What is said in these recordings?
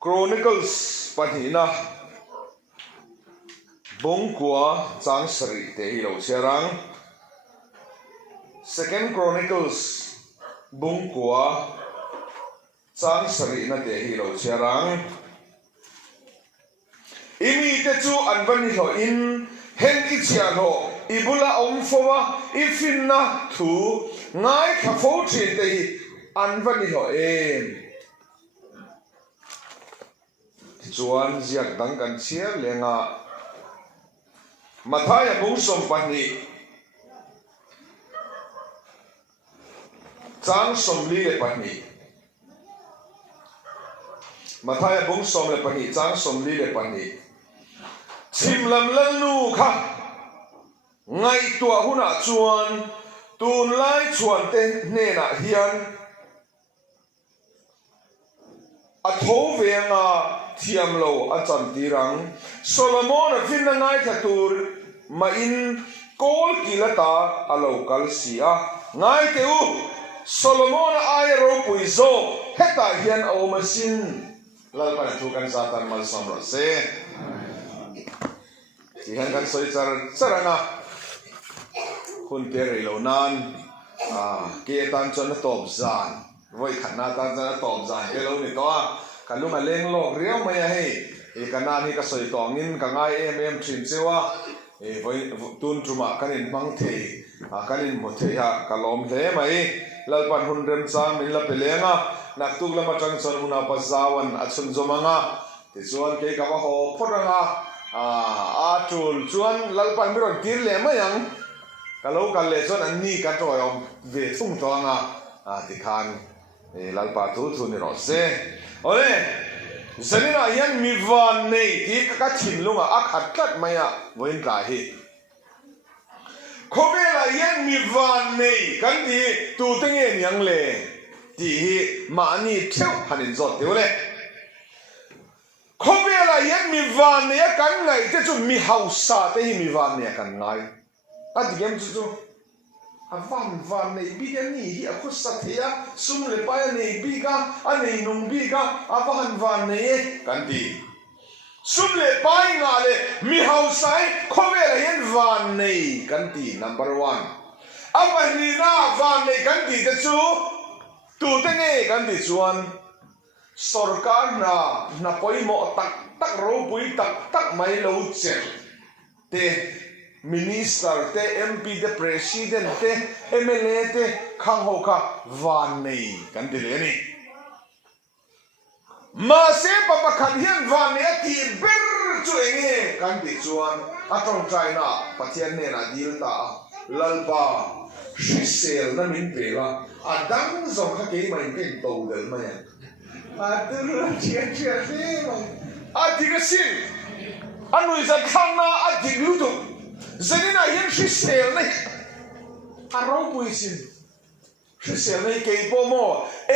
Chronicles panina bong kwa chang sari te hi lo cherang. Second Chronicles bong kwa chang sari na te hi lo cherang. Imi te chu anvan ho in hen ichian ho ibula om fowa ifinna thu ngai kha fo thin te hi anvan ho em. Chuan ziak dang kan chia lenga Mathaya bung som pani chang som li le pani Mathaya bung som le pani chang som li le pani chim lam lan nu kha ngai tua huna chuan tun lai chuan te ne na hian a tho venga thiam lo a chan tirang Solomon a fin na ngai thatur ma in kol kilata a lo kal sia ngai te u Solomon ai ro puizo heta hian o masin lal pa thu kan satan mal sam ro se ti han kan soi charanga hun te re lo nan ke tan chon top zan voi khana tan chon top zan ke lo ni to kan lu ma leng lo riau mai he e kana ni ka soi tongin ka ngai em thin chewa e voi tun truma kanin mang the kanin mo the ha kalom the mai lalpan hun rem chang min la pelenga nak tuk lama chang chon huna pazawan achun zomanga ti chuan ke ka ho phoranga a tul chuan lalpan miron tir le mayang kalau kal le chon an ni ka toy om ve thung tonga ti khan e lalpa thu ni ro se ole zanina yan mi van nei ti ka thin lunga a khat kat maya voin ka hi khobela yan mi van nei kan ti tu tenge nyang le ti ma ni theu hanin zot te ole khobela yan mi van nei kan ngai te chu mi hausa te hi mi van nei kan ngai a ti gem chu a van nei bi kan ni hi a khusa thea sum le pa nei bi ka a nei nung bi ka a van nei kan ti sum le pa nga le mi hausai khobela yan van nei kan ti number 1 avani na van nei kan ti te chu tu te nge kan ti chuan sarkar na poimo tak ro pui tak mai lo che te minister te MP te president te MLA te khang ho kha van nei kan ti le ni ma se papa khan hian van nei ti ber chu enge kan ti chuan atong China pathian ne na dil ta lalpa shisel na min pela adang zong kha ke mai ke to del mai adur chia se adiga sin anu za khang na adig lu tu zanina hian shisel nei arau puisin shisel nei ke po mo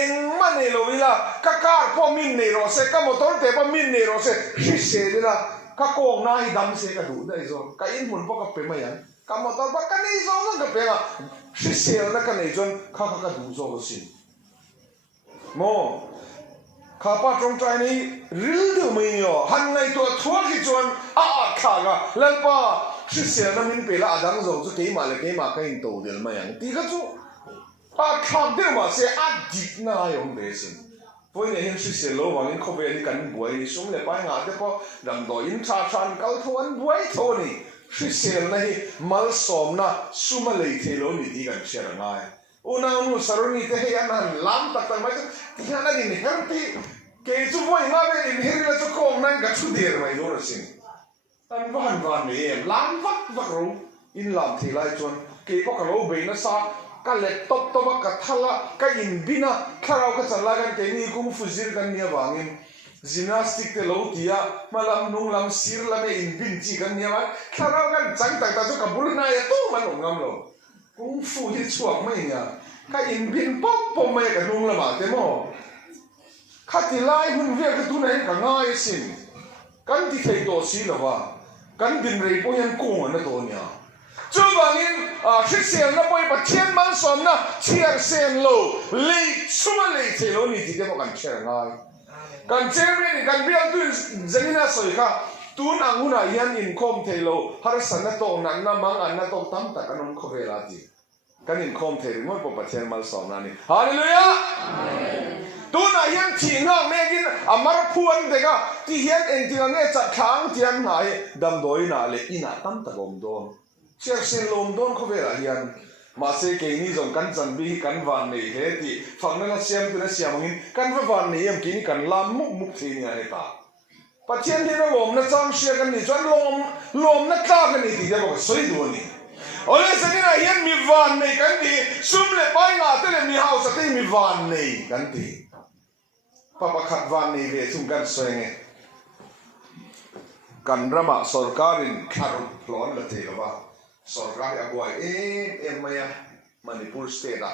eng mane lo vila kakar po min nei ro se ka motor te pa min nei ro se shisel la ka kong na hi dam se ka du dai zo ka in mun po ka pe mai yan ka motor pa ka nei zo ka pe nga shisel na ka nei jon ka du zo lo sin mo ka pa trong trai nei ril du mai yo han ngai to thua ki chuan kha ga lan pa shisel na min pe la adang zo chu ke ma le ke ma ka in to del mai yang ti ka chu kham de ma se dik na yong be sin poi ne hin shisel lo wang in khobe ni kan buai ni sum le pa nga te po dam do in cha chan kal thon buai tho ni shisel na hi mal som na suma le the lo ni di kan share ngai una nu saruni te he an lam tak tak mai ti na ni herti ke chu voi nga be in her la chu kong nan ka chu der mai lo sin tan van me lam vak ro in lam thi lai chon ke ko ka lo be na sa ka le top ka thala ka in bina kharau ka chala kan ke ni kum fuzir kan nia wangin gymnastic te lo tia malam nung lam sir la me in bin chi kan nia wa kharau kan chang tak ta chu ka bul na ya to man ngam lo kum fu hi chuak mai nya ka in bin pop mai ka nung la ma te mo khati lai hun ve ka tu nei ka ngai sin kan ti thei to si lo wa kan din rei po yan ko na to nya chu wangin shisel na poi pathian man som na chiar sen lo le suma le che lo ni ti de mo kan cher ngai kan chairman kan biang tu zangina soi kha tun anguna yan in khom thelo har san na to nan na mang an na to tam tak anon khovela ti kan in khom thei ngoi po pathian mal som na ni hallelujah amen tun a yan thi ngak me gin amar phuan de ga ti hian en ti nge cha thang tian ngai dam doi na le ina tam ta gom don cher sin lom don khovela hian mà sẽ cái ní giống căn chân bi căn vàng này thế thì phẳng nó xem từ nó xem mình căn vàng này em kín căn làm múc múc thế này ta và thiên thì nó lom nó trang xe căn này chọn lom nó ta cái này thìจะบอกsoi đuôi này ở đây sẽ này hiện mi vàng này căn thì sum lại bay ngã tới là mi hao sẽ tới mi vàng này căn thì papa khát vàng này về chung căn xoay nghe căn ra mà sarkarin khát lon là thế là ba sarkar abuai em maya Manipur state a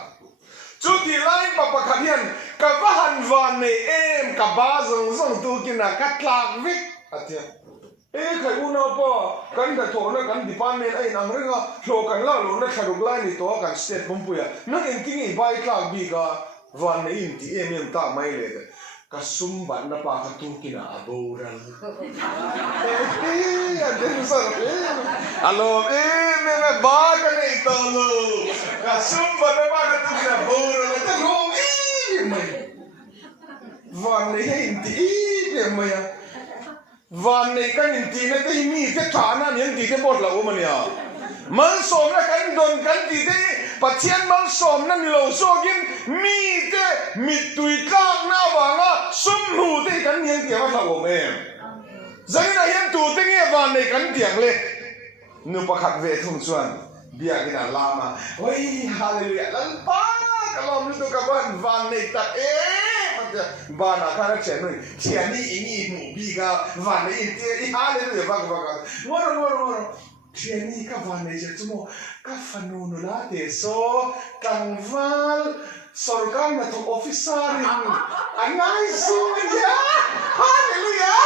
chu ti line papa khanian ka vahan van nei em ka ba zong tu kina ka tlak vik atia khai una pa kan da tho na kan department ai nang renga hlo kan la lo na tharuk lai ni to kan state pumpuya nang en tingi bai tlak bi ka van nei in ti em ta mai le de ka sum ban na pa ka tu kina aboran alo me ba ka nei to lo ka sum ban na pa ka tu kina aboran ta lo me van nei in ti me ya van nei kan in ti na te mi te thana ni ti te bot la o man ya man som na kan don kan ti te pathian mal som na ni lo so gin mi te mi tui tlak na wanga sum hu te kan hian ti ma tha o me zai na hian tu te nge van nei kan tiang le nu pakhat ve thung chuan bia kina lama oi hallelujah lan pa kalom lu ka van nei ta ba na khana chen noi thian ni ingi mu bi ga van nei te I hallelujah ba ngoro thian ni ka van nei je chumo ka fanu nu la te so kangwal sarkar na to officer angai su ya hallelujah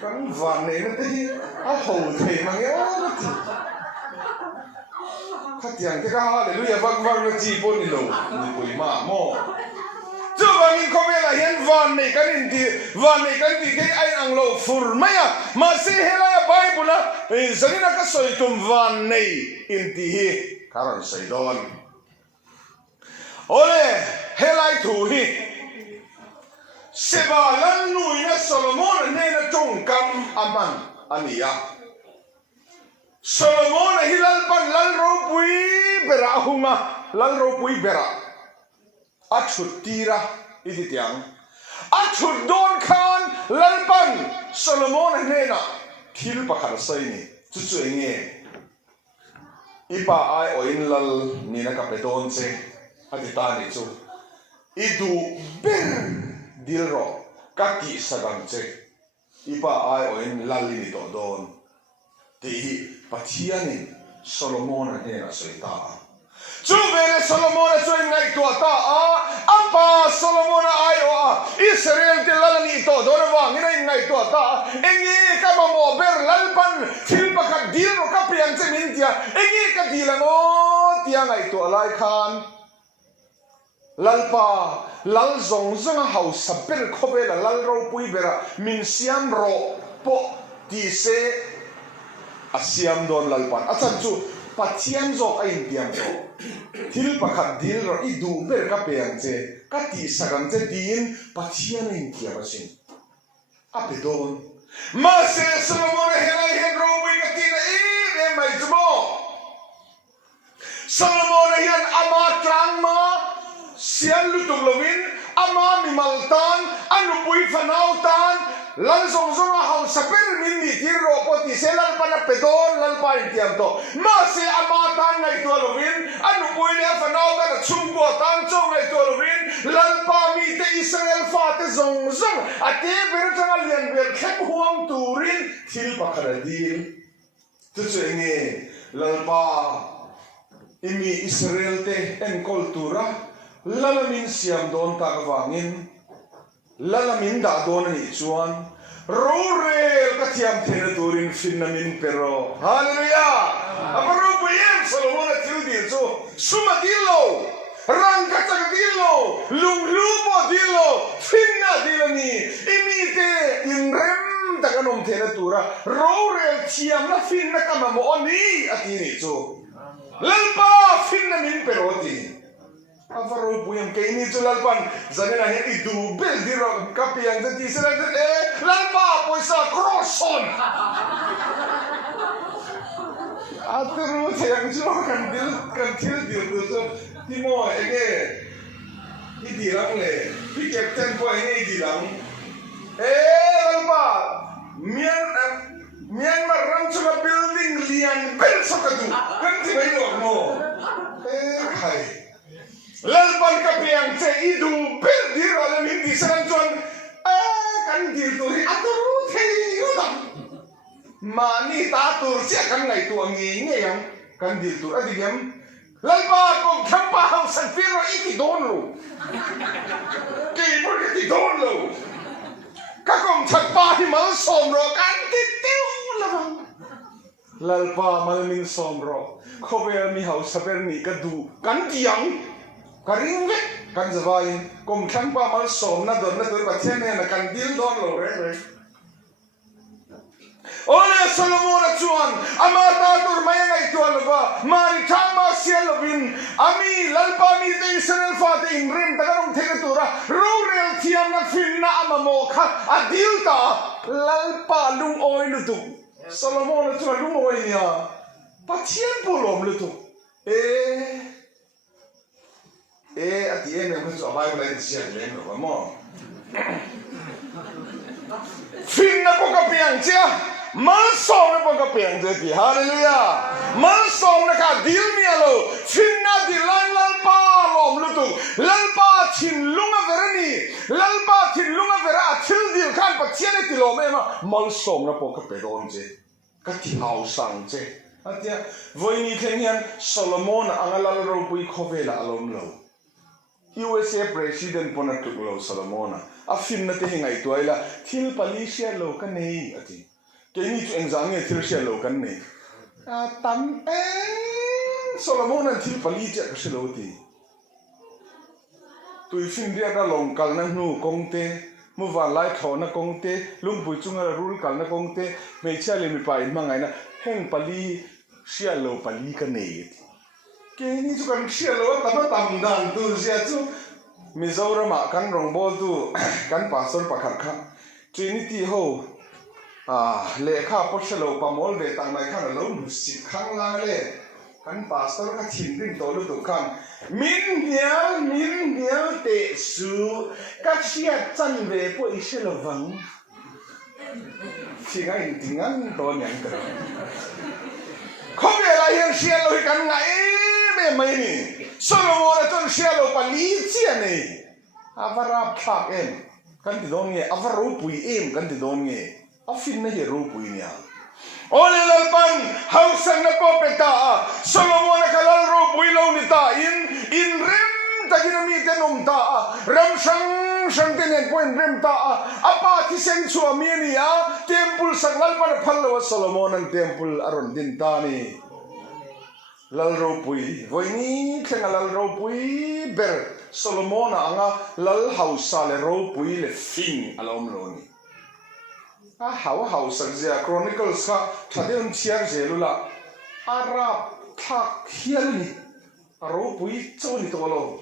kan van nei na te a ho thei ma nge khát tiền thế cả hallelujah vang vang nó chỉ bốn nilo ni bùi ma mo chú vang in không biết là hiện van này cái gì cái anh ăn lẩu phur mấy à mà xin hết là Bible là giờ này cái sợi tôm van này in thì karan sợi don ole hết lại thủ hi seba lan nuôi na Solomon nên là trông cam aman ania Solomon hi lalpan lalro pui bera huma lalro pui bera achut tira idi tiang achut don khan lalpan Solomon hena thil pakhat sai ni chu chu enge ipa ai oin lal ni na ka pedon che ati ta ni chu idu ber dilro kati sagam che ipa ai oin lal ni to don ti pathianin Solomon hena soita chu vele Solomon choin ngai to ta apa Solomon ayo Israel te lalani to don wang ngai to ta engi ka mo ber lalpan thil pakhat dil ro ka pian che min tia engi ka dilano tia ngai to lai khan lalpa lal zong zong hau sabel khobela lal ro pui bera min siam ro po ti se asiam don lalpan achan chu pathian zo a in tiam to thil pakhat dil ro I du ber ka peang che ka ti sagam che din pathian in tiam asin a pe don ma se Solomon helai hen ro wi ka ti na e mai jumo Solomon hian ama tlang ma sian lu tuk lovin ama mi maltan anu pui fanau tan lan song song hau sapel min ni ti ro po ti se lal pa na pedon lal pa in tiam to ma se ama tan ngai to lovin anu pui le fanau ta na chung ko tan chong ngai to lovin lal pa mi te Israel fa te zong zong ate ber chang lian ber khep huang turin thil pakhara dil tu chenge lal pa imi Israel te en kultura lalamin siam don ta wangin lalamin da don ni chuan rurel ka thiam thena turin finnamin pero hallelujah aparo buyem Solomon atildi so sumadilo rang ka chakdilo lunglupo dilo fin la ni imi te in rem ta kanom the na tura ro rel thiam na fin na kama mo ni ati ni chu lalpa fin na min peroti avaro puyam ke ni chu lalpan zanena he i du bel diro kapiang ta ti sala lalpa poisa crosson aturu thang chu kan thil dir du chu ti mo ege i dirang le pi captain boy ni dirang lalpa Myanmar ram chu building lian bel sakadu kan ti bai lo mo khai lalpan ka piang che idu bel dir ala min di san chon kan dir tu ri aturu thei yu da mani ta tur che kan ngai tu ngi nge yang kan dir tu adigam lalpa ko khampa hau san piro iti don lo ki por ti don lo các ông thật ba thì mới xồm rồi cắn tít tiêu là vâng lalpa mà mình xồm rồi không phải mình hậu sắp bên mình cái đủ cắn tiếng cái riêng vậy cắn giờ vai cùng khăn ba mà xồm na đồn na tôi bắt thiên này là cắn tiếng đón rồi đấy Ole Solomon na chuan amata tur mai ngai tuan ba mari thama sial lovin ami lalpa mi te Israel fa te inrim tagarum thega tura rural thiam na fin na amamo kha adil ta lalpa lung oi lu tu Solomon na chuan lung oi nia pathian polom lu tu ati em ko so bai ko sian le no mo fin na ko ka piang chia mal song na pagka piang je hallelujah mal song na ka dil mi alo fin na di lan lalpa lom lutu lalpa thin lunga verani lalpa thin lunga vera thil dil khan pa chiane ti lo me ma mal song na pagka pe don je ka ti hau sang je atia voi ni thengian Solomon angalal ro pui khovela alom lo USA president pona tuklo Solomon a fin na te hingai toila thil palisha lo ka nei ati ke ni chu engzang nge thil sia lo kan nei tam Solomon an thil palisha ka shelo ti tui fin dia da long kal na nu kongte mu van lai tho na kongte lung pui chunga rul kal na kongte me cha le mi pa in mangai na heng pali sia lo pali ka nei ke ni chu kan sia lo ta tam dan tu sia chu Mizoram kan rongbol tu kan pastor pakhat kha Trinity ho lekha pochelo pamol ve tang mai khan lo musik khang la le kan pastor ka thin ring to lu tu khan min hial te su ka sia chan ve po iselo wang singa in tingan to nyang ka khobe la hian sia lo kan ngai me mai ni Solomon ton sialo pali chia nei avarap thak em kan ti don nge avaru pui em kan ti don nge afin na he ru pui nia ole lalpan hausan na po peta Solomon ka lal ru pui lo ni ta in rem tagina mi tenom ta ram sang tenen point rem ta apa ti sen chu mi ni temple sang lalpan phallo Solomon an temple aron din ta ni lal ro pui voi ni khenga lal ro pui ber Solomon anga lal hausa le ro pui le fin alom lo ni hausa zia chronicles ka thadem chiar zelula arab thak hial ni ro pui choni to lo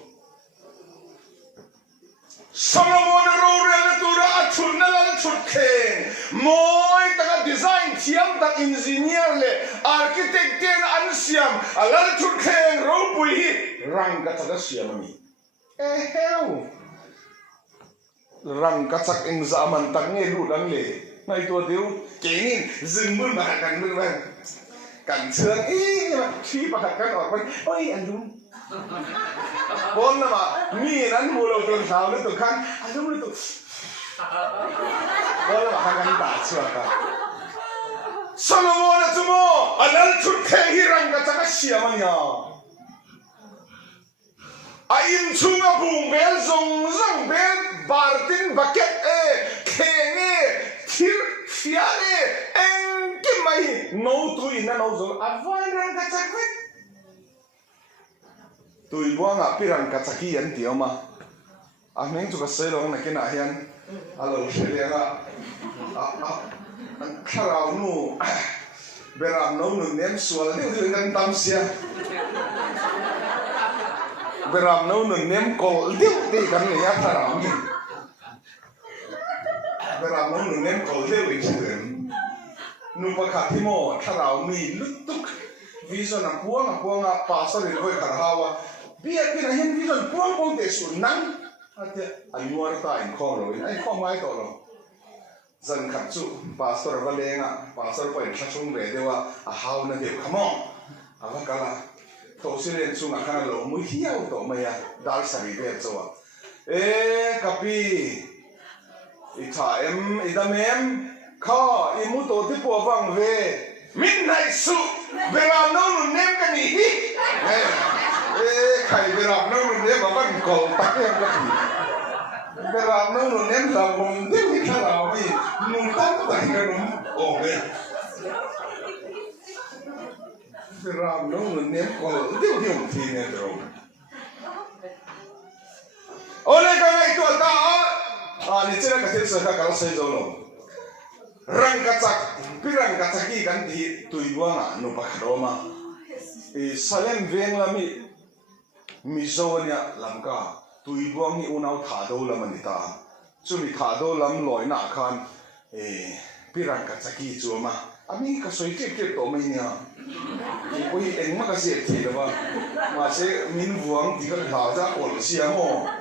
Solomon ro rel tura achun na lal chutkheng moi taka design thiam tak engineer le architect ken an siam alal chutkheng ro pui hi rang ka taka siam mi heu rang ka chak eng zaman tak nge lu dang le ngai to deu kenin zingmun ba kan lu ba kan chương ma thi ba kan or oi an lu bon na ma mi nan mu lo ton sao lu tu khan an lu tu bon na kan ta chua ka Solomon atumo alal chutkheng hi rang ka chak siam anya ain chunga bung bel zong bel bartin bucket khenge thir fiare en kimai no tu ina no zo avai rang ka chakwe tui buanga pirang ka chaki an tioma a meng chu ka selong na kena hian alo sele nga kharau nu beram no nu nem sual ni kan tam sia beram no nu nem kol diu ti kan ni ya kharau ni beram no nu nem kol diu ri chen nu pa kha thi mo kharau mi lutuk vision ang puang pastor ni koi kharhawa bia kina hin vision puang te su nang ate anuar ta in khong ro in ai khong mai to lo zan khat chu pastor valenga pastor point thachung ve dewa a hau na de khamo ava kala to silen chu ma khana lo mu hiau to maya dal sari ve chawa e kapi ita em idamem kha imu to ti po wang ve min nai su beram no nu nem ka ni hi khai beram no nu nem ba ban ko tak em ka ni beram no nu nem la bom de ni kha la wi nu tam ta ka nu o ve beram no nu nem ko de de um thi ne ro ole ka ngai to ta ni chira ka thil sa ka la sai zo lo rang kacak pirang kacaki kan di tuibuanga no pakhroma salem veng lami mizonia lamka tuibuang ni unau thado lamanita chumi thado lam loina khan pirang kacaki chuma ami ka soi kep kep to mai nia oi engma ka se thi lawa ma se min buang di ka tha ja kol sia mo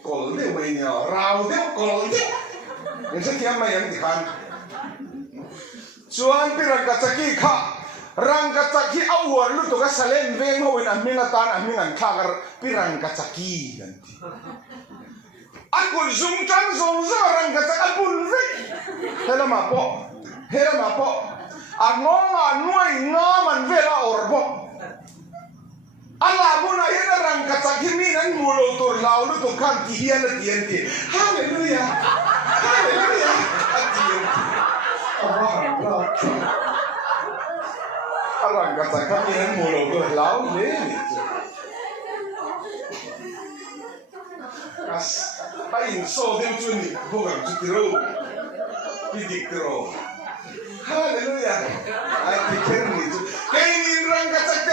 kol le mai nia rau de kol de yang setiap yang dikan, cuan pirang kacaki kah, rang kacaki awal lu tu kasalen veng hawin aminatan aminan kagar pirang kacaki ganti. Aku zungkan rang kacak apun veng, hela mapo, angonga nuai ngaman vela orbo. Allah pun akhirnya rang kacak ini nan mulut tur laulu tu kan tihian ti. Haleluya. Haleluya. Rang kacak kami nan mulut tur laulu ni. As ain so dem cuni bukan cutiro. Pidik tiro. Haleluya. Ai pikir ni. Kainin rang kacak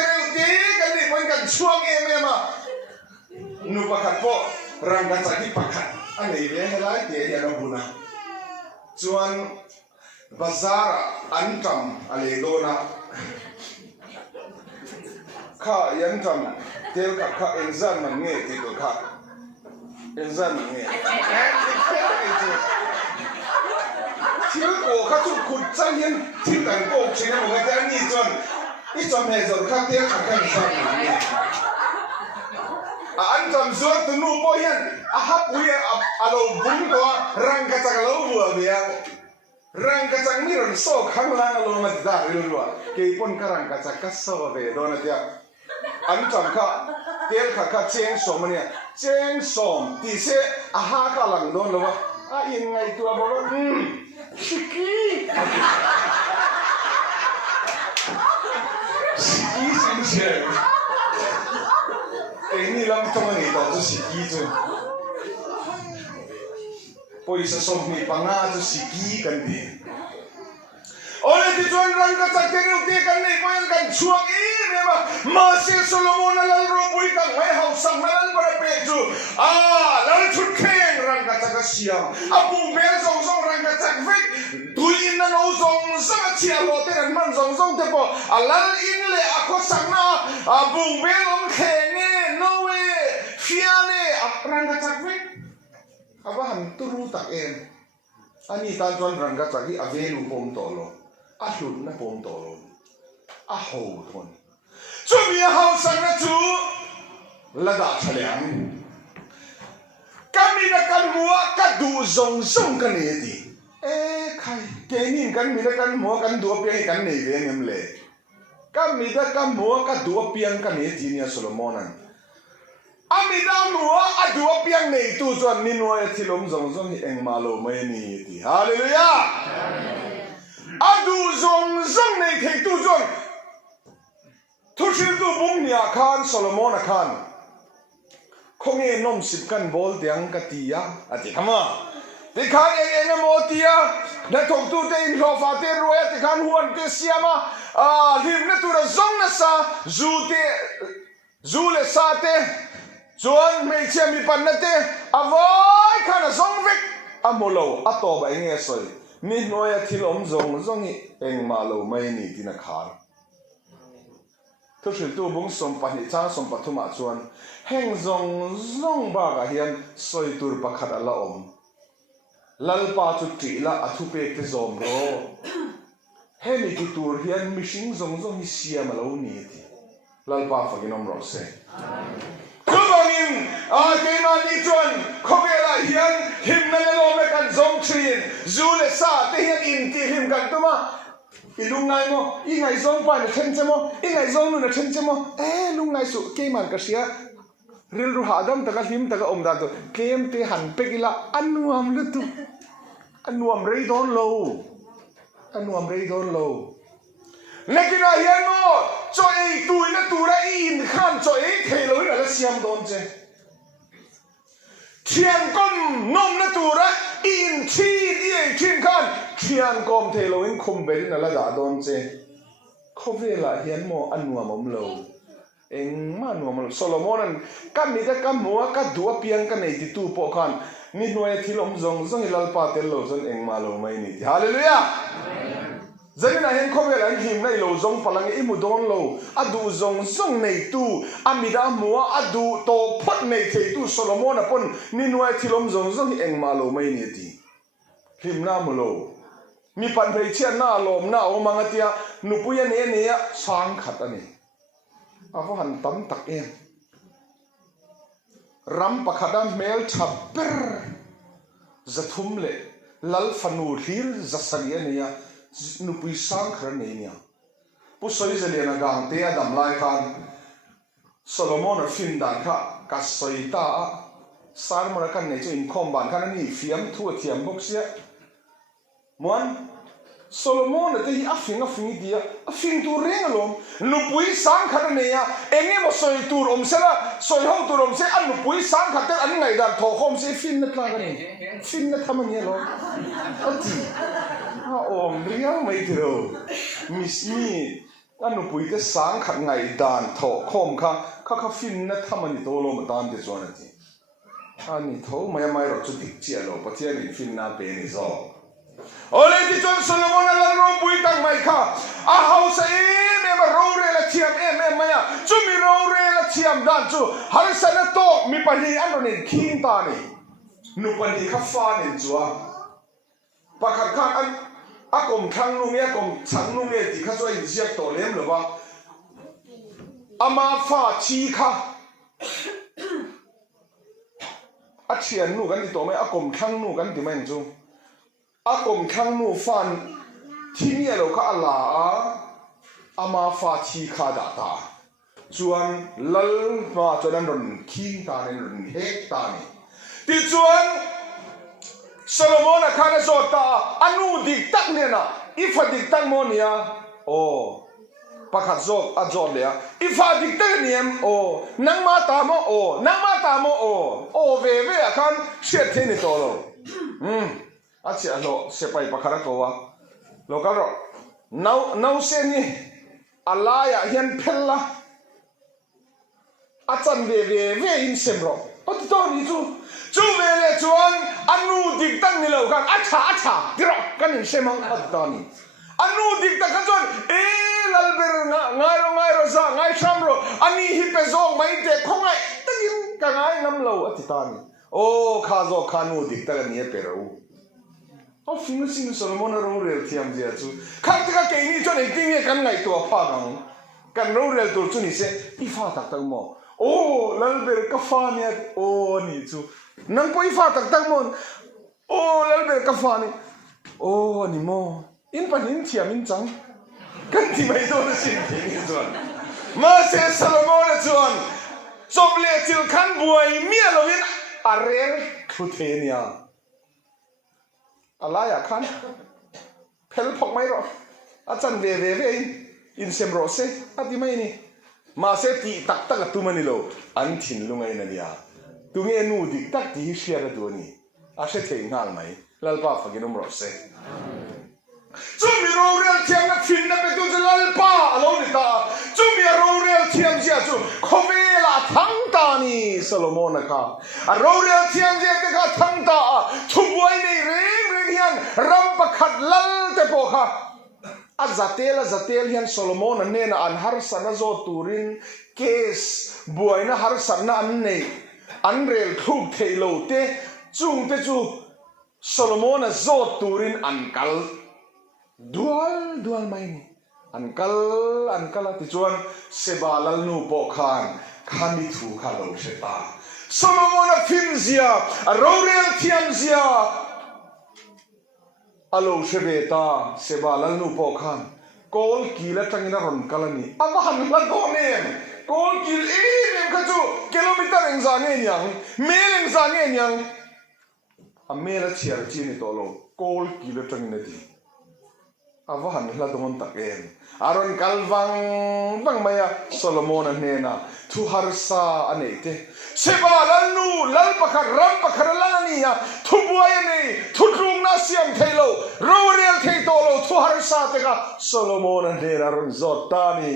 kan suang emema nu pakat po rangga caki pakat ane be helai te ya buna cuan bazara antam ale dona ka yantam tel ka enzan mange ti ko ka enzan mange til ko ka chu khut chang yen til kan ko china mo ga ni chuan ichom he zor kha te kha kan sa ni an tam zor tu nu po yan a hap wi alo bung to rang ka chang lo bu bia rang ka chang mi ron so khang lang lo ma da ri lo ke pon ka rang ka chang ka so ve do na tia an tam kha tel kha cheng som ne cheng som ti se a ha ka lang do lo a in ngai tu bo siki Siapa? Ini lam tong ni tau tu siki tu. Poi sa som ni panga tu siki kan di. Oleh di tuan rang kacak tengok dia kan ni poi kan chuang memang masih Solomon lal robui kan mai hausang lal pada peju. Lal tutkeng rang kacak siang. Abu ber song rang kacak fik. Tuin na no song sa chia lo te nan man song te po. Lal in le ako sangna abu ber om khenge no we fiane rang kacak fik. Aba han turu tak em. Ani tan tuan rang kacak hi avelu pom tolo. Ahun na pom tolo. Aho ton. Cumi hau sang na tu lada chaliang. Kami na kan mua kadu zong zong kan edi. Kai kenin kan mi na kan mua kan dua piang kan nei ve ngem le. Kami da kan mua ka dua piang kan edi ni Solomonan. Ami da mua a dua piang nei tu chuan ni no e thilom zong zong hi eng malo mai ni edi. Hallelujah. Adu zong zong nei thei tu chuan thu shil tu bung nia khan Solomon khan không nghe nom sip kan bol tiếng cái tia à thì không à thì khán em một tia đã thuộc tu tên lo phá tên rồi thì khán huân cái xiêm à lim nó tu là giống nó sa dù lệ sa te chuan mấy chiêm bị pan nó te à voi khán là giống vích à một lâu à to vậy nghe soi nên nói thì lom giống nhỉ anh mà lâu mấy nị thì nó khán tôi tu bung som pa hi cha som pa thuma chuan heng zong ba ga hian soi tur pakhat ala lalpa chu ti la athu pe te zom ro hemi ki tur hian mishing zong hi siam alo ni ti lalpa faginom ro se Kubanin ke ma ni chuan khobela hian him na lo me kan zong thin zule sa te hian in ti him kan tuma ilung ngai mo i ngai zong pa na chen chemo i ngai zong nu na chen chemo lung ngai su ke man ka sia ril ru hadam taka him taka om da to kem te han pekila anuam lu tu anuam rei don lo lekina hian mo cho ei tu na tu ra in khan cho ei thelo la siam don che thian kom nom na tu ra in thi di thin khan thian kom thelo in khum berin ala da don che khovela hian mo anuam om lo eng ma nuam Solomon an kam ni da kam mo ka dua piang ka nei ti tu po khan ni noi thilom zong ilal pa tel lo zon eng ma lo mai ni hallelujah Zanina hen khobela an him nei lo zong palang i mu don lo adu zong nei tu amida mo adu to phot nei thei tu Solomon apon ni noi thilom zong eng ma lo mai ni ti him na mu lo mi pan phei chian na lom na o mangatia nupuya ne ya sang khat ani avo han tam tak em ram pakhadam mel thaper zathum le lal fanu hil zasania nia nupui sang khar nei nia pu soi zalena gang te adam lai khan Solomon fin dan kha ka soi ta sar mara kan nei chu in khom ban khan ani fiam thu thiam bok sia mon Solomon te hi afing dia afing tu reng lom nupui sang khar nei ya enge mo soi tur sela soi ho tur se an nupui sang khar te an ngai dan tho khom se fin na tla ni fin na thamani lo ati riang mai thiro mi an nupui te sang khar ngai dan tho khom kha fin na thamani to lo ma dan te chuan ati ani tho mai ro chu dik chi lo pathian in fin na pe ni zo Ole ti chon Solomon la ro pui tang mai kha a house me ma ro re la thiam em maya chu mi ro re la thiam dan chu har sana to mi pani an ron king ta ni nu pani kha fa ni chuwa pakhat khan an akom thang nu nge kom chang nu nge ti kha so in siak to lem lo ba ama fa chi kha a thian nu kan ti to mai akom thang nu kan ti mai chu akom thang nu fan thi lo kha ala ama fa chi kha da ta chuan lal ma chuan ron king ta ne ron hek ta ni ti chuan Solomon khana zota anu dik tak ne na ifa dik tak mo nia pakhat zok a zot le ifa dik tak niam nang ma ta mo ve khan chet the ni to lo achi alo sepai pakhara ko wa lokaro nau se ni alaya hian phella achan ve in semro to ni chu ve le chuan anu dik tang ni lo kan acha diro kan in semang atani anu dik ta kan lalber ngai ro za ngai chamro ani hi pe zo mai te khongai tagin ka ngai nam lo atitani khazo khanu dik ta ni pe ro Ofin sing Solomon ro rel thiam dia chu khat ka ke ni chon ting ye kan ngai to pha gang kan ro rel tur chu ni se I fa tak tak mo lalber ka fa ni ni chu nang po I fa tak tak mo lalber ka fa ni ni mo in pan in thiam in chang kan ti mai do na sin ti ni chuan ma se Solomon chuan choble til khan buai mi lovin arel thu the nia alaya khan phel phok mai ro achan ve in sem ro se ati mai ni ma se ti tak tu mani lo an thin lungai na dia ตุงเอนูดิตักที่เชียร์ตัวนี้อาเช่เถียงงานไหมลัลป้าฟังกินนมรสเซ่จุมีโรงเรียนเทียมนักฟินนักไปดูจะลัลป้าอารมณ์นี่ตาจุมีโรงเรียนเทียมเสียจุขเวลาทั้งตานี่โซโลมอนนะครับโรงเรียนเทียมเสียก็ทั้งตาทุกวันนี้เรื่องยังรำประคัดลัลเตโปค่ะอาจัตเตลยันโซโลมอนนั่นเนี่ยนะอันฮาร์สันโจตูรินเคสบวยนะฮาร์สันนะอันเนี่ยอันเรลทุกเทโลเตจุงเตจูโซโลมอนนะโจตูรินอันกัลdual mai ni ankal ti chuan sebalal nu po khan khami thu kha lo seta solomon a finzia a rorial thiamzia alo shebeta sebalal nu po khan kol kila tangina ron kalani awahan la donen kol kil nem kha chu kilometer engzane nyang mel engzane nyang amela chiar chi ni to lo kol kila tangina ti awahan la domon taken aron kalwang bang maya solomon anena thu harsa anete sebalal nu lal pakhar ram pakhar lania thu buaya nei thu tung na siam thailo rorial thei to lo thu harsa te ka solomon anena aron zotani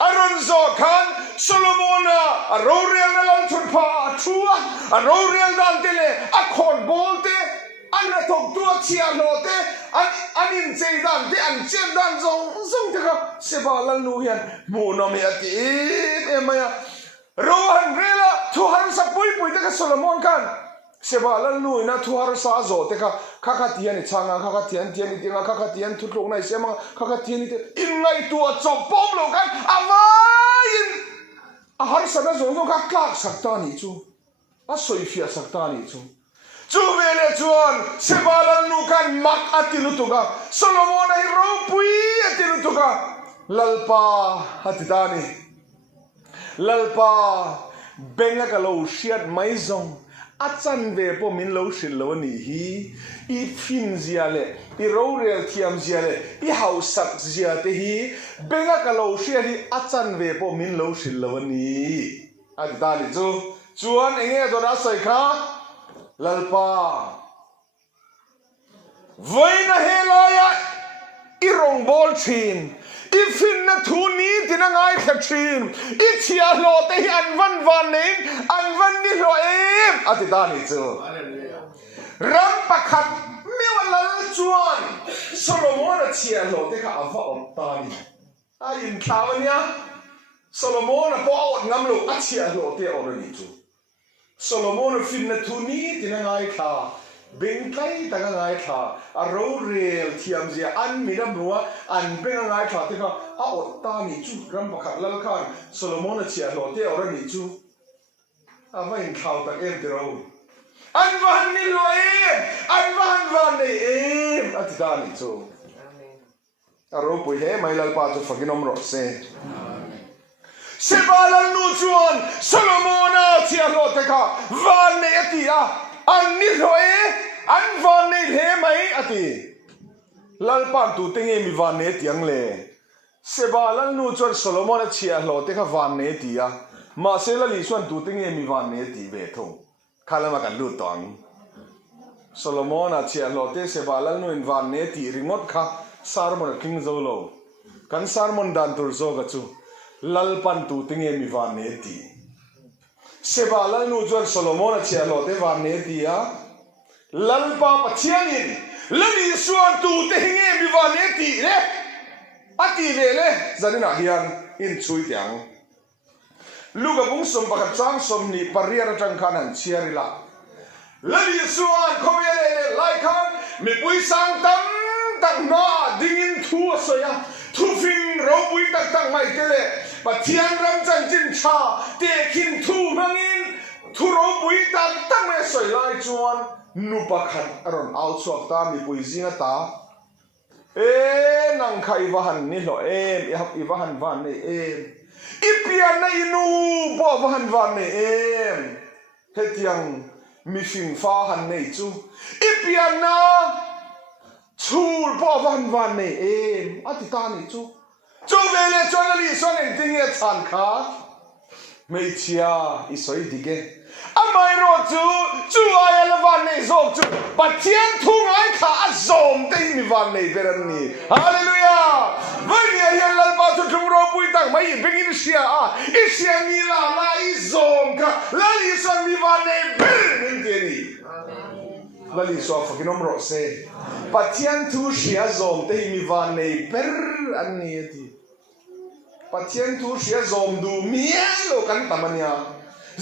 aron zokan solomon a rorial na lan thun pa thua a rorial dan tele a khon bolteอันนั้นถูกตัวเชียร์โลเตอันนี้ใจดันที่อันเชียร์ดันส่งที่เขาเสบาลันลูยันมูนอมีอติเอ็มายารู้หันเรื่องละทุหันสักปุยที่เขาโซโลมอนกันเสบาลันลูนะทุหันซาโจที่เขาข้าขัดเทียนนี่ช่างข้าขัดเทียนนี่ที่ข้าขัดเทียนทุกลงในเสียมังข้าขัดเทียนนี่อินไงตัวจบป้อมโลกันอามาอินอาหารสัตว์ส่งข้ากลากสักตานี่จูอาสวยฟิอาสักตานี่จูจูเวเลจวนเซบาลันนูกันมักอติลุตุกะโซโลมอนไอโรปุยอติลุตุกะลัลปาอติตานีลัลปาเบงกะโลเชียดไม่ซงอาจันเวปมินโลชิลโลนี่ฮีอีฟินเซียเลอีโรเรียลเทียมเซียเลอีฮาวสักเซียเตฮีเบงกะโลเชียดอาจันเวปมินโลชิลโลนี่อติตานีจูจวนเองเอตัวนั้นใส่ข้าlalpa voina helaya irong bol chin ifin na thuni tinangai khatrin ichia lo te anvan ni lo em atidani chu ram pakhat miwalal chuan solomon achia lo te kha ava otani ayin thawanya solomon po ot ngam lo achia lo te orani chu Solomon fin na thuni tinangai kha bengkai tangangai kha a rorel thiam zia an miram ruwa an bengangai kha te kha a otta ni chu ram pakhat lal khan Solomon chia lo te ora ni chu a vain khau ta em te ro an van ni lo an van nei em atida ni chu a ro pui he mai lal pa chu faginom ro se sebalal nu chuan solomona chia lo te kha van nei atia an ni loe an van nei he mai ati lal pan tu tenge mi van nei tiang le sebalal nu chuan solomona chia lo te kha van nei tia ma se la li chuan tu tenge mi van nei ti ve thong khalama kan lu tong solomona chia lo te sebalal nu in van nei ti ringot kha sarmon king zo lo kan sarmon dan tur zo ga chu lalpan tu tinge mi van ne ti sebalal nu chuan solomon chia lo te van ne ti a lalpa pachianin lali suan tu tinge mi van ne ti le ati ve le zanina hian in chui tiang luga bung som pakhat chang som ni pariara tang khan an chiarila lali suan khomele lai khan mi pui sang tam tak na dingin thu soya thu fin ro pui tak mai tele pathian ram chan chin cha te khin thu mangin thu ro pui tak me soi lai chuan nu pakhat aron out chuak ta mi pui zinga ta e nang khai wahan ni lo em i wahan van nei em i pian na inu bo wahan van nei em hetiang mi fin fa han nei chu i pian na chul bo van nei em ati ta ni chu chu vele chona li son en ting ye chan kha ไม่เชียอีสวยดีเกอไม่รู้จูไอ้ละวันนี้โจจูปัจเจียนทุ่งไอ้ข้าโจมตีมีวันนี้เป็นนี่ฮาเลลูยาวันนี้เฮียลัลบาจูทุ่งรบปุยตังไม่เป็นอินเชียอิเชียมีลาลาอิโจมค่ะลาลิสันมีวันนี้เป็นนี่ลาลิสวาฟกินอมรสเซปัจเจียนทุ่งเชียโจมตีมีวันนี้เป็นอันนี้ที่ปัจเจียนทุ่งเชียโจมดูเมียโลกันตามันยา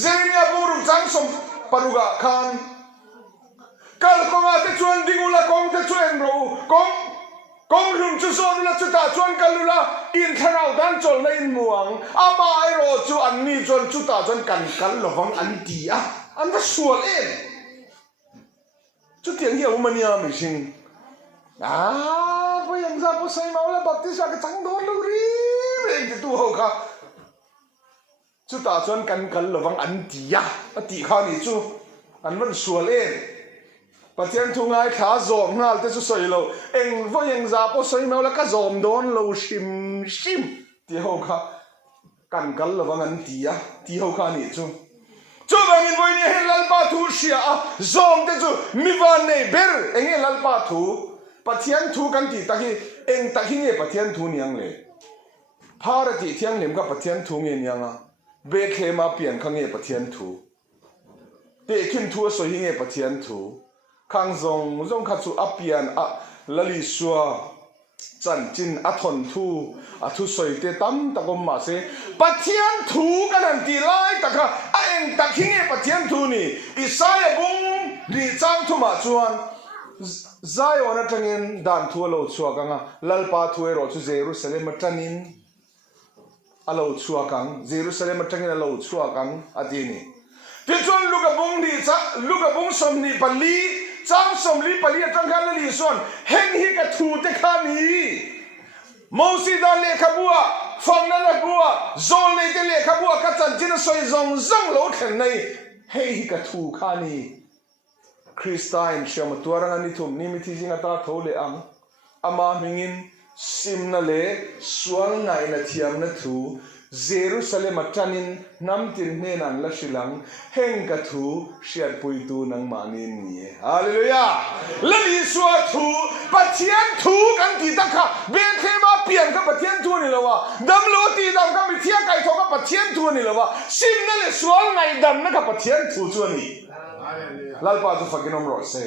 เจเรมียบูรุจังสมปารุกะคานกัลกงอาเตชวนดิงูละกงเตชวนรูกงรุมจุโซนุละจุตาชวนกัลุละอินทราวดันจนในเมืองอามาไอโรจูอันนี้จนจุตาจนกันระวังอันดีอ่ะอันว่าสวนเองจุดเตียงเหี้ยวมันยาไม่ชิงพยังจะพูดใส่มาแล้วบัพติศก็จังโดนลูรีเองจะตัวเขาค่ะจุดตาจนกันระวังอันดีอ่ะตีข้านี่จูอันมันสวนเองปัจเจียนทุ่งไอ้ขาโจมงาลเตจุสอยโลเองว่ายังจะพูดใส่มาแล้วก็โจมโดนโลชิมตีเขาค่ะกันระวังอันดีอ่ะตีเขาค่ะนี่จูบางอินวันนี้เห็นลัลปาทูเชียโจมเตจูมีวันนี้เบอร์เองลัลปาทูปัจเจียนทูกันตีตะกี้เองตะกี้เนี่ยปัจเจียนทูนี่ยังเลยพาร์ตี้เที่ยงเหลี่ยมกับปัจเจียนทูเนี่ยยังอ่ะเบคเคมาเปลี่ยนข้างเนี่ยปัจเจียนทูเด็กขึ้นทัวสวยเนี่ยปัจเจียนทูข้างทรงขัดสู่อัปเปียนละลิชัวจันจินอัทนทูทุสวยเตตั้มตะกมมาเสปัจเจียนทูกันนั่นตีไล่ตะค่ะเองตะกี้เนี่ยปัจเจียนทูนี่อิสายบุงดีจังทุมาจวนใจวันนั้นจังอินด่านทัวโลชัวกังลัลปาทัวโรจูเยรูซาเล็มจังอินอโลชัวกังเยรูซาเล็มจังอินอโลชัวกังอดีนี่ที่จวนลูกบุงดีจ้ะลูกบุงสมนีปลีจังสมลีปลีจังกันละลีส่วนเฮงฮิกะทูเตคานีมอสิดาเลขบัวฟังนั่นละบัวโซนเลยเตเลขบัวกัจจันจินสวยจังโลเทนในเฮงฮิกะทูคานีคริสเตียนเชื่อมาตัวรังนิทุมนิมิติจิงตาโทเลอังอามามิงินซิมนาเลสวงไงนาเทียมนาทูเยรูซาเล็มจันินน้ำตินเนนันละชิลังเฮงกะทูเชียดปุยตูนังมานินนี่ฮาเลลูยาและลิสวาทูปัจเจียนทูกันตีตะค่ะเบเคมาเปลี่ยนกับปัจเจียนทูนี่ละวะดำโลตีดำกับมิเทียไก่ทองกับปัจเจียนทูนี่ละวะซิมนั่นแหละสวงไงดำนั่นกับปัจเจียนทูจวนนี่ลัลปาจูฟังกินอมรสเซ่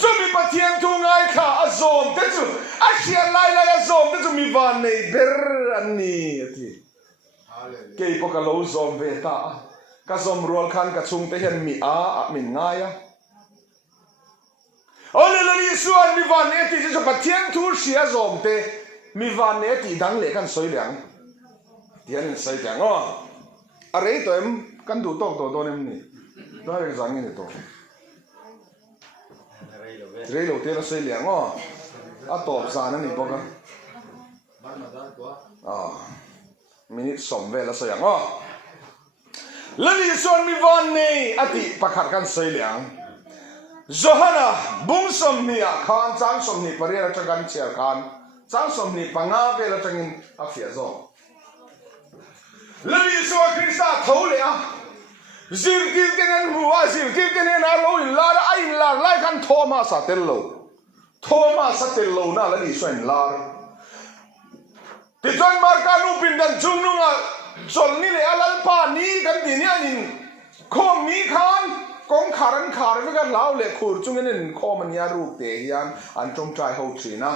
จูมีปัจเจียนทูไงค่ะอาโซมเตจูอาเชียนไล่อาโซมเตจูมีวันในเบอร์อันนี้ที่เกี่ยพวกเราซอมเวต้าก็ซอมรัวขันก็ชุงเตห็นมีมินง่ายโอ้เลยละนี่ส่วนมีวันนี้ที่จะปัจเจียนทูเชียซอมเตมีวันนี้ที่ดังเล็กกันสวยเหลืองเทียนสวยจังอ๋ออะไรตัวเอ็มกันดูตัวนี่นี่ตัวอะไรสังนี่ตัวเรื่องเราเทียนสวยเหลืองอ๋อตอบสารนั่นนี่พวกกันมินิสมเวลาเสียงอ๋อแล้วนี่ส่วนมีวันนี้อธิประคัดกันเสียงโจฮันบุ้งสมนี่ขานจังสมนี่ปริยาจังกันเชียร์ขานจังสมนี่ปังอาเวลาจังอินอาฟิอาโซแล้วนี่ส่วนคริสต์ทูเลยจิลกิลเทนหัวจิลกิลเทนอาโลอินลาไออินลาไล่กันโทมัสเตลโลน่าแล้วนี่ส่วนลาที่จนมาร์กานูปินดันจุงนุ่งจนนี่เลยอาลัลปานี่กันที่นี่นินคอมีขานกงขารันไม่กันลาวเลยขูดจุงนี่นินคอมันยารูกเตียนอันจงใจเขาชีนะ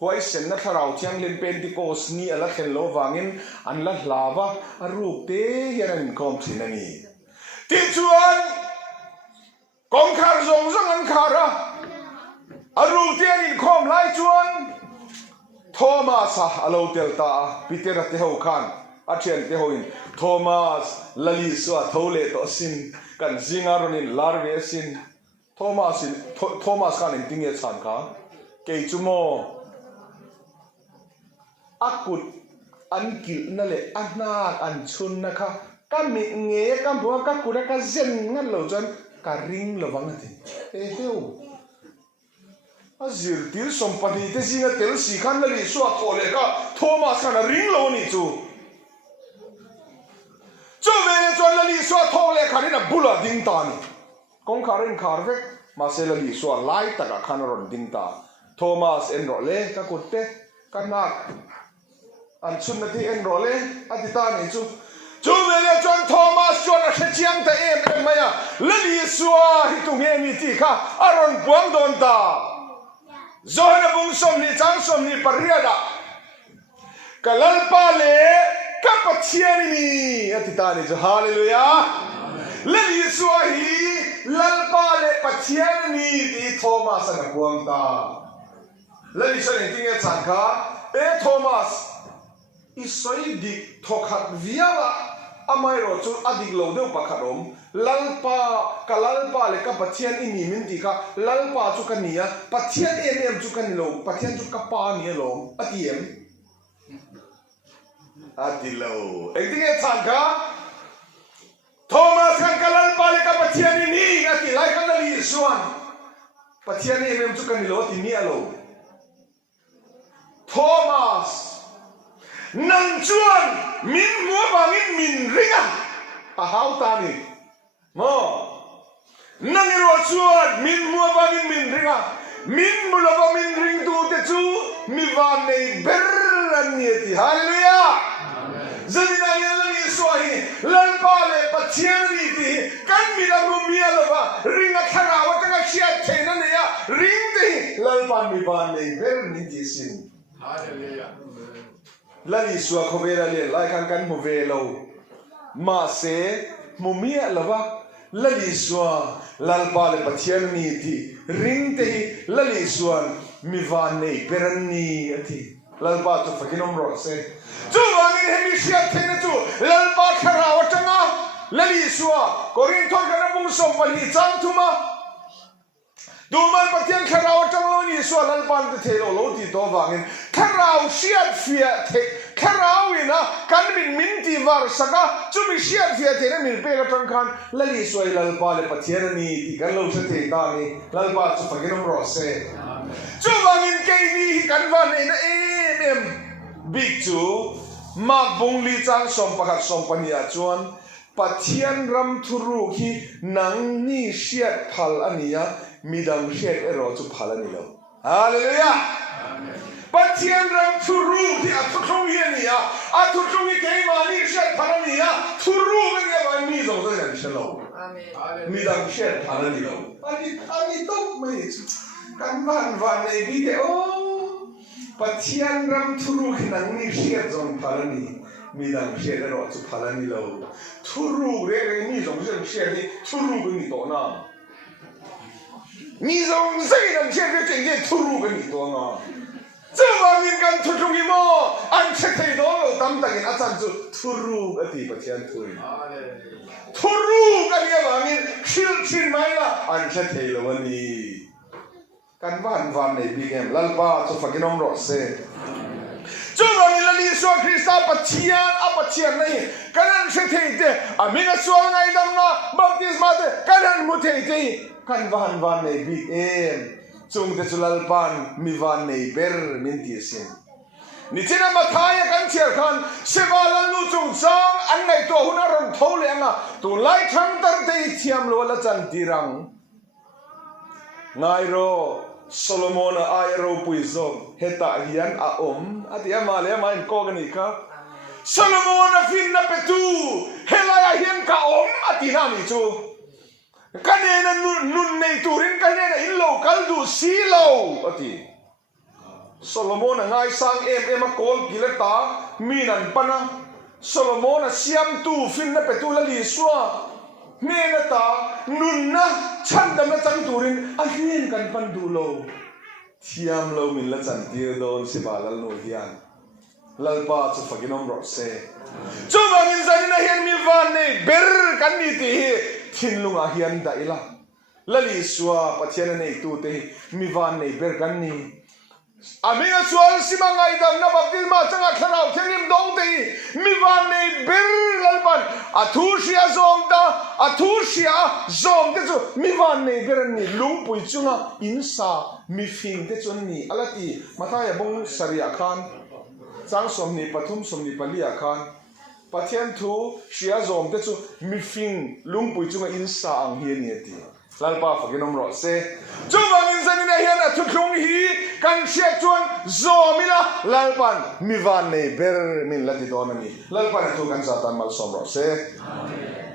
หวยเส้นนักเราเที่ยงเล่นเป็นติโกสนี่อะไรเห็นโลวางินอันละลาวะรูกเตียนคอมชีนั่นนี่ที่จวนกงขาจงอันขาระรูกเตียนินคอมไล่จวนโทมัสอโลเตลตาปีเตอร์เทโฮคันอาเชนเทโฮอินโทมัสลลิสวาโทเลโตสินกันซิงารุนินลาร์เวสินโทมัสกันอินติงเอชันค่ะเกยจุโมอากุดอันกิลนั่นแหละอันนาอันชุนนะคะก็มีเงี้ยก็บัวก็กุดก็เซนงั้นเราจนก็ริงระวังนั่นเองเฮ้ยอาจิรติลสมปนิเตจิงเตลสีขันละลิสวาโทเลก็โทมัสกันริงโลนี่จูเว suwa thong le khani na bula ding ta ni kong kharin khar vek ma se la li suwa lai taka khan ron ding ta Thomas en ro le ka kutte kanak an chun na ti en ro le atita ni chu me le chuan Thomas chuan a hre chiang ta em maya la li suwa hi tu nge mi ti kha aron buang don ta zohna bung som ni chang som ni pariada kalal pa le ka pathian ni atita ni chu hallelujah la li suwa hi lal pa le pathian ni ti Thomas na buang ta la li chuan ting e chan kha Thomas isoi dik thokhat viala amai ro chu adik lo deu pakharom lalpa kalalpa le ka pathian ini min ti ka lalpa chu kania pathian em chu kanilo pathian chu ka pa ni lo atiem adilo ekdinge changka Thomas kan kalalpa le ka pathian ini ati lai kan li suan pathian em chu kanilo ti ni alo Thomas nang chuan min mua bangin min ringa a hau ta ni mo nang ro chuan min mua bangin min ringa min mulova min ring tu te chu mi van nei berran ni ti hallelujah zanina yalla ni sohi lal pa le pathian ni ti kan mi da mu mi alova ringa khara wa ka sia thena ne ya ring te lal pa mi van nei ber ni ti sin hallelujah lali suwa khovera le lai kan mu ve lo ma se mu mia lava lali suwa lal pa le pathian ni ti ring te lali suwa mi van nei peran ni ati lal pa to fakinom ro se chu wang ni hemi sia thena chu lal pa khara watanga lali suwa korin thon kana bung som pali chang thuma duman pathian kharau tanglo ni so lalpan te thelo lo ti to wangin kharau siat fia the kharau ina kan min ti war saka chumi siat fia the na min pe ka tang khan lali soi lalpa le pathian ni ti kan lo se the ta ni lalpa chu faginom ro se chu wangin ke ni kan van ina em big chu mak bung li chang som pakhat som pania chuan pathian ram thuru hi nang ni siat phal ania midang shet ero chu phalani lo hallelujah pathian ram thuru ti athong ye ni athong ye ke mani shet phalani ya thuru nge ba mi zo zo yan shelo amen midang shet phalani lo ani top mai kan van nei bi de o pathian ram thuru nang ni shet zon phalani midang shet ero chu phalani lo thuru re mi zo zo shet ni thuru ni to na你从谁能解决这些突入跟你多呢？这帮人干突出你么？俺吃太多了，咱们大家站住突入个地不天推，突入个这帮人吃买了，俺吃太了问你，干饭那边老爸做发给侬罗些。这帮人那里说克萨不天不天呢，干俺吃太的，啊，明个说俺他们那 baptism 的，干俺不太的。kan van nei big em chung te chulal pan mi van nei ber min ti sin ni chena ma thaya kan chiar khan sewalan lu chung sang an nei to huna ron thole anga tu lai thang tar te thiam lo la chan tirang ngai ro Solomon ai ro puizo heta hian a atia ma le ma in ko gani ka Solomon fin na petu helaya hian ka atina mi chu kanena nun nei turin kanena inlo kaldu silo ati Solomon ngai sang em a kol kilata minan pana Solomon siam tu fin na petula li swa mena ta nun na chandam na chang turin a hin kan pan du lo thiam lo min la chan tir don se balal no hian lalpa chu faginom ro se chu bangin zanina hian mi van nei ber kan ni ti thin lunga hian da ila lali suwa pathian nei tu te mi van nei ber kan ni aminga sual simangai dam na baptisma changa kharau thelim dong te mi van nei ber lalpan athusia zom te chu mi van nei ber ni lungpui chunga insa mi fing te chun ni alati mathaya bong saria khan chang som ni pathum som ni palia khan pathian thu shia zom te chu mi fing lungpui chunga in sa ang hi ni ti lalpa fakinom ro se chuwang in zanin a hian a thuklung hi kan siak chuan zomila lalpan mi van nei ber min lati don ani lalpan thu kan satan mal som ro se amen